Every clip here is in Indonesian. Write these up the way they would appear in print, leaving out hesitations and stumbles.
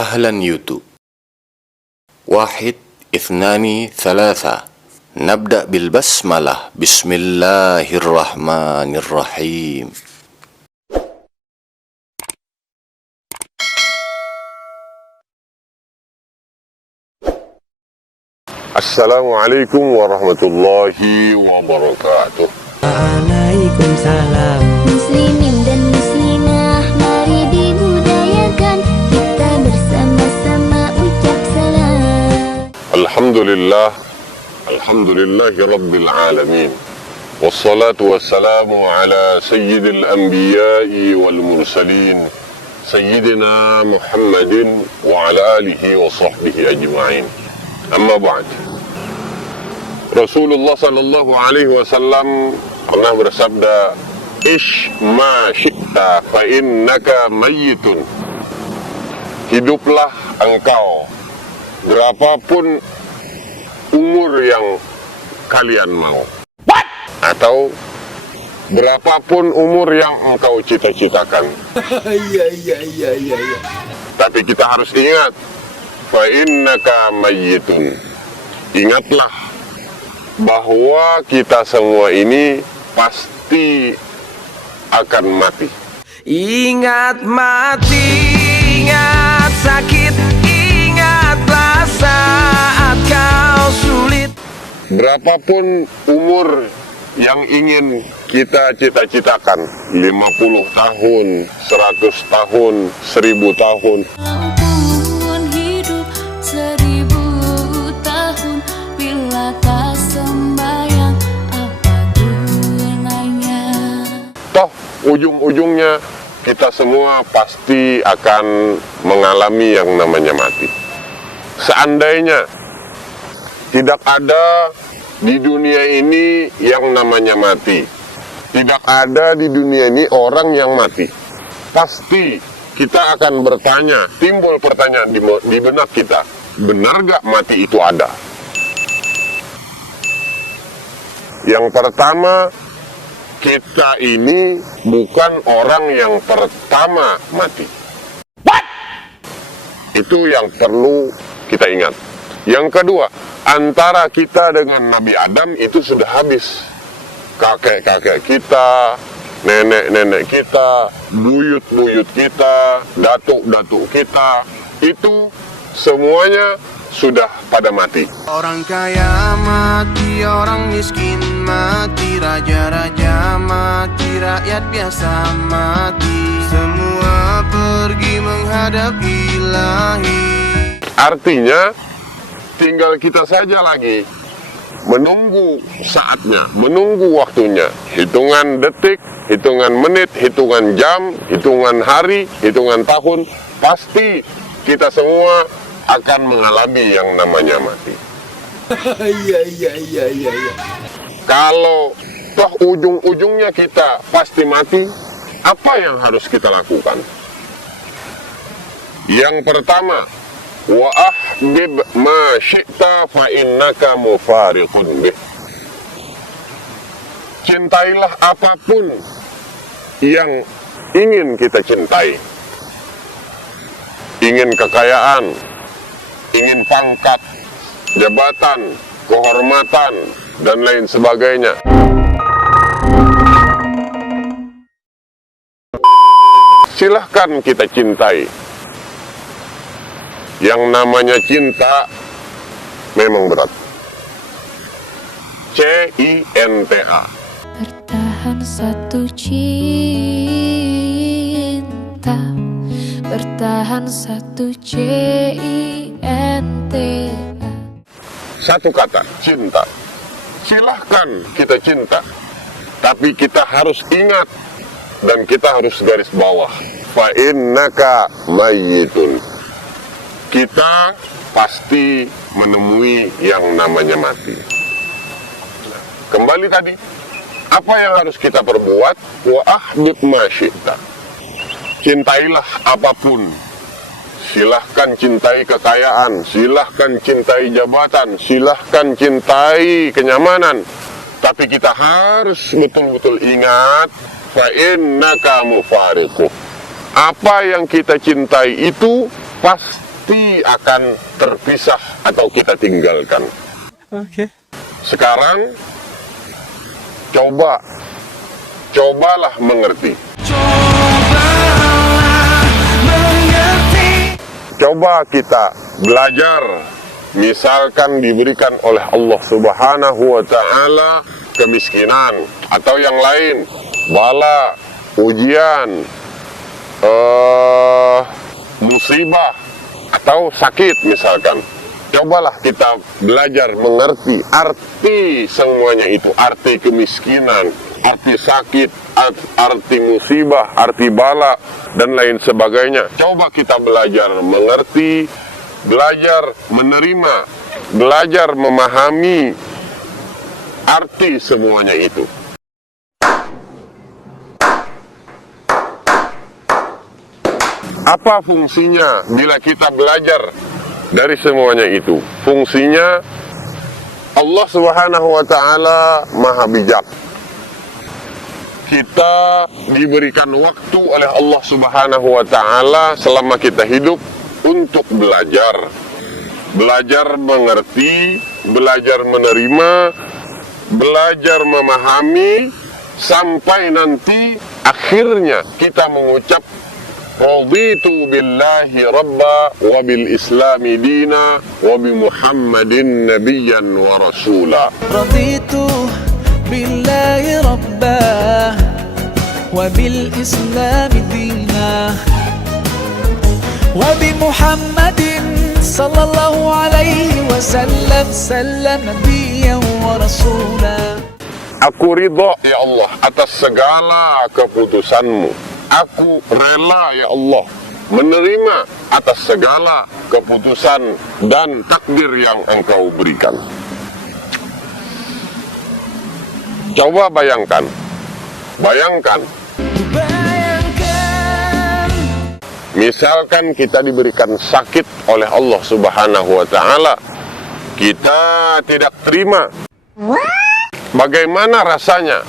أهلا يوتيوب. 1 2 3. نبدأ بالبسملة. بسم الله الرحمن الرحيم. Assalamualaikum warahmatullahi wabarakatuh. Waalaikumsalam. Muslimin dan muslimah, mari dibudayakan kita bersama-sama ucap salam. Alhamdulillah, alhamdulillahi rabbil alamin. Wassalatu wassalamu ala sayyidil anbiya'i wal mursalin, sayyidina Muhammadin wa ala alihi wa sahbihi ajma'in. Amma ba'd. Rasulullah sallallahu alaihi wasallam pernah bersabda, "Ish ma syi'ta fa innaka mayyitun." Hiduplah engkau berapapun umur yang kalian mau. Atau berapapun umur yang engkau cita-citakan. Iya. Tapi kita harus ingat, fa innaka mayyitun. Ingatlah bahwa kita semua ini pasti akan mati. Ingat mati, ingat sakit, ingatlah saat kau sulit. Berapapun umur yang ingin kita cita-citakan, 50 tahun, 100 tahun, 1000 tahun. Walaupun hidup 1000 tahun, bila tak sembahyang apa gunanya? Toh ujung-ujungnya kita semua pasti akan mengalami yang namanya mati. Seandainya tidak ada di dunia ini yang namanya mati, tidak ada di dunia ini orang yang mati, pasti kita akan bertanya, timbul pertanyaan di benak kita, benar gak mati itu ada? Yang pertama, kita ini bukan orang yang pertama mati. Itu yang perlu kita ingat. Yang kedua, antara kita dengan Nabi Adam itu sudah habis. Kakek-kakek kita, nenek-nenek kita, buyut-buyut kita, datuk-datuk kita, itu semuanya sudah pada mati. Orang kaya mati, orang miskin mati, raja-raja mati, rakyat biasa mati. Semua pergi menghadap Ilahi. Artinya tinggal kita saja lagi menunggu saatnya, menunggu waktunya. Hitungan detik, hitungan menit, hitungan jam, hitungan hari, hitungan tahun, pasti kita semua akan mengalami yang namanya mati. Iya. Kalau toh ujung-ujungnya kita pasti mati, apa yang harus kita lakukan? Yang pertama, wa ahbib ma syi'ta fa innaka mufariqun bih. Cintailah apapun yang ingin kita cintai. Ingin kekayaan, ingin pangkat, jabatan, kehormatan, dan lain sebagainya. Silahkan kita cintai. Yang namanya cinta memang berat. C-I-N-T-A. Bertahan satu cinta, bertahan satu C-I-N-T-A. Satu kata, cinta. Silahkan kita cinta, tapi kita harus ingat dan kita harus garis bawah, fa innaka mayyitun. Kita pasti menemui yang namanya mati. Kembali tadi, apa yang harus kita perbuat? Wa ahbib ma syi'ta. Cintailah apapun. Silahkan cintai kekayaan, silahkan cintai jabatan, silahkan cintai kenyamanan. Tapi kita harus betul-betul ingat, fa innaka mufariquh. Apa yang kita cintai itu pasti pasti akan terpisah atau kita tinggalkan. Sekarang cobalah mengerti. Coba kita belajar. Misalkan diberikan oleh Allah Subhanahu wa Ta'ala kemiskinan atau yang lain, bala, ujian, musibah atau sakit misalkan. Cobalah kita belajar mengerti arti semuanya itu, arti kemiskinan, arti sakit, arti musibah, arti bala, dan lain sebagainya. Coba kita belajar mengerti, belajar menerima, belajar memahami arti semuanya itu. Apa fungsinya bila kita belajar dari semuanya itu? Fungsinya Allah Subhanahu wa Ta'ala Maha Bijak. Kita diberikan waktu oleh Allah Subhanahu wa Ta'ala selama kita hidup untuk belajar. Belajar mengerti, belajar menerima, belajar memahami, sampai nanti akhirnya kita mengucap raditu billahi rabba wa bil islami dina wa bi muhammadin nabiyyan wa rasula. Raditu billahi rabba wa bil islami dina wa bi muhammadin sallallahu alaihi wasallam nabiyyan wa rasula. Aku ridha ya Allah atas segala keputusanmu. Aku rela ya Allah menerima atas segala keputusan dan takdir yang Engkau berikan. Coba bayangkan. Misalkan kita diberikan sakit oleh Allah Subhanahu wa Ta'ala, kita tidak terima. Bagaimana rasanya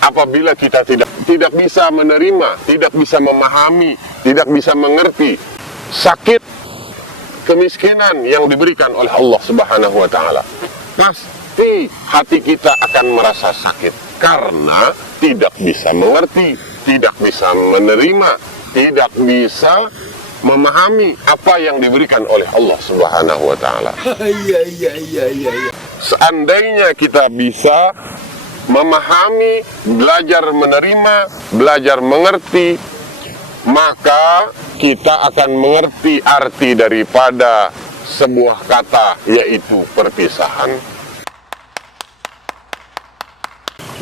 apabila kita tidak bisa menerima, tidak bisa memahami, tidak bisa mengerti sakit kemiskinan yang diberikan oleh Allah Subhanahu wa Ta'ala? Pasti hati kita akan merasa sakit karena tidak bisa mengerti, tidak bisa menerima, tidak bisa memahami apa yang diberikan oleh Allah Subhanahu wa Ta'ala. Seandainya kita bisa memahami, belajar menerima, belajar mengerti, maka kita akan mengerti arti daripada sebuah kata, yaitu perpisahan.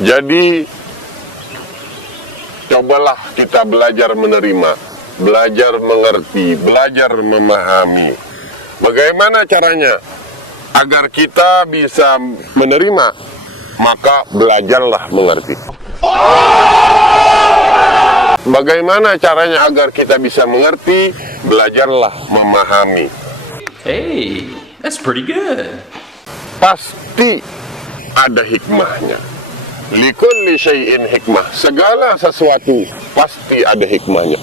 Jadi, cobalah kita belajar menerima, belajar mengerti, belajar memahami. Bagaimana caranya agar kita bisa menerima? Maka belajarlah mengerti. Bagaimana caranya agar kita bisa mengerti? Belajarlah memahami. Hey, that's pretty good. Pasti ada hikmahnya. Likulli syai'in hikmah. Segala sesuatu pasti ada hikmahnya.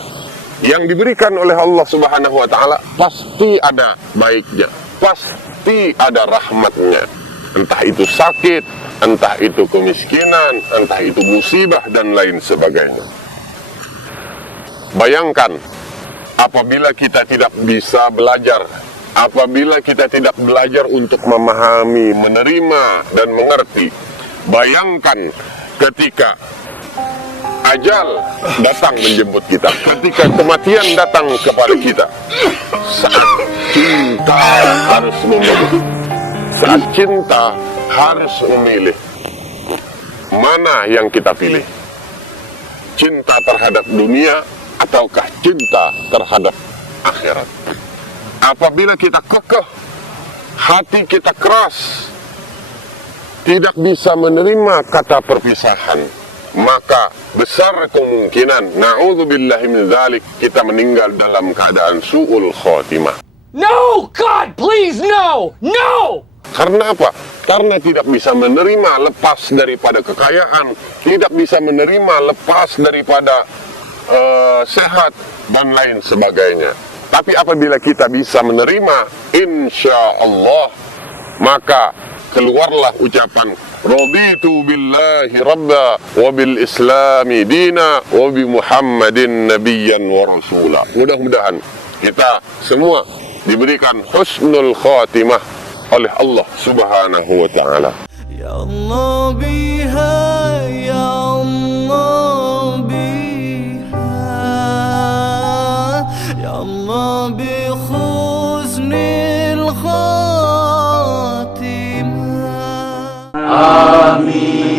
Yang diberikan oleh Allah Subhanahu wa Ta'ala pasti ada baiknya, pasti ada rahmatnya. Entah itu sakit, entah itu kemiskinan, entah itu musibah, dan lain sebagainya. Bayangkan, apabila kita tidak bisa belajar, apabila kita tidak belajar untuk memahami, menerima, dan mengerti. Bayangkan ketika ajal datang menjemput kita, ketika kematian datang kepada kita, saat cinta harus memilih. Saat cinta harus memilih, mana yang kita pilih? Cinta terhadap dunia ataukah cinta terhadap akhirat? Apabila kita kekeh, hati kita keras, tidak bisa menerima kata perpisahan, maka besar kemungkinan, na'udzubillahi min dzalik, kita meninggal dalam keadaan su'ul khotimah. No, God, please, no! No! Karena apa? Karena tidak bisa menerima lepas daripada kekayaan, tidak bisa menerima lepas daripada sehat, dan lain sebagainya. Tapi apabila kita bisa menerima, insya Allah, maka keluarlah ucapan raditu billahi rabba wa bil islami dina wa bi muhammadin nabiyyan wa rasula. Mudah-mudahan kita semua diberikan husnul khatimah oleh Allah subhanahu wa ta'ala. Ya Allah biha, ya Allah biha, ya Allah bi khusnil khatimah. Amin.